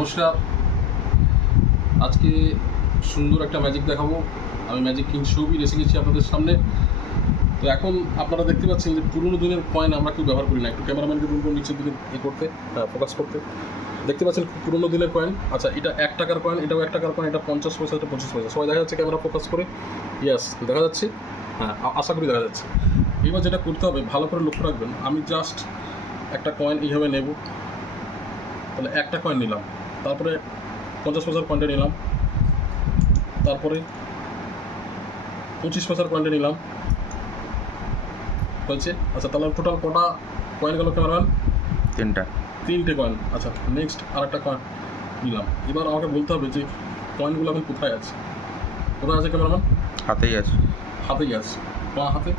নমস্কার। আজকে সুন্দর একটা ম্যাজিক দেখাবো। আমি ম্যাজিক কিং সৌভির এসে গেছি আপনাদের সামনে। তো এখন আপনারা দেখতে পাচ্ছেন যে পুরোনো দিনের কয়েন আমরা কেউ ব্যবহার করি না। একটু ক্যামেরাম্যানকে বলবো নিচের দিকে করতে, ফোকাস করতে। দেখতে পাচ্ছেন খুব পুরোনো দিনের কয়েন। আচ্ছা, এটা 1 টাকার কয়েন, এটাও 1 টাকার কয়েন, এটা 50 পয়সা, এটা 25 পয়সা। সবাই দেখা যাচ্ছে ক্যামেরা ফোকাস করে? ইয়েস, দেখা যাচ্ছে। হ্যাঁ, আশা করি দেখা যাচ্ছে। এবার যেটা করতে হবে, ভালো করে লক্ষ্য রাখবেন। আমি জাস্ট একটা কয়েন এইভাবে নেব। তাহলে একটা কয়েন নিলাম, তারপরে 50 পয়সার কয়েনটা নিলাম, তারপরে 25 পয়সার কয়েনটা নিলাম, হয়েছে। আচ্ছা, তাহলে টোটাল কটা কয়েন গেল ক্যামেরাম্যান? 3টে কয়েন। আচ্ছা, নেক্সট আরেকটা কয়েন নিলাম। এবার আমাকে বলতে হবে যে কয়েনগুলো এখন কোথায় আছে। কোথায় আছে ক্যামেরাম্যান? হাতেই আছে। হাতেই আছে। বাঁ হাতে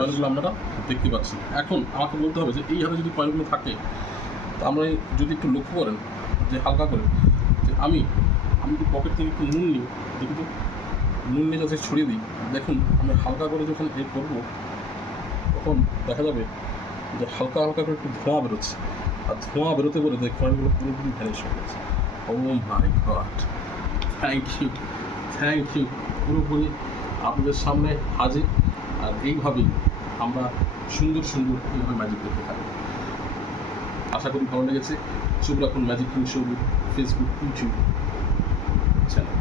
কয়েনগুলো আপনারা দেখতে পাচ্ছেন। এখন আমাকে বলতে হবে যে এই হাতে যদি কয়েনগুলো থাকে, তা আমরা যদি একটু লক্ষ্য করেন যে হালকা করে, যে আমি তো পকেট থেকে একটু নুন নিই, দেখি তো নুন নিয়ে যাতে ছড়িয়ে দিই। দেখুন, আমি হালকা করে যখন এ করবো, তখন দেখা যাবে যে হালকা হালকা করে একটু ধোঁয়া বেরোচ্ছে। আর ধোঁয়া বেরোতে বেরোতে কয়েনগুলো পুরোপুরি ভ্যানিশ হয়ে গেছে। ও মাই গড, থ্যাংক ইউ। পুরোপুরি আপনাদের সামনে হাজির। আর এইভাবেই আমরা সুন্দর এইভাবে ম্যাজিক দেখতে থাকি। আশা করি ভালো লেগেছে। চোখ রাখুন ম্যাজিক কিং সৌভির ফেসবুক, ইউটিউব চ্যানেল।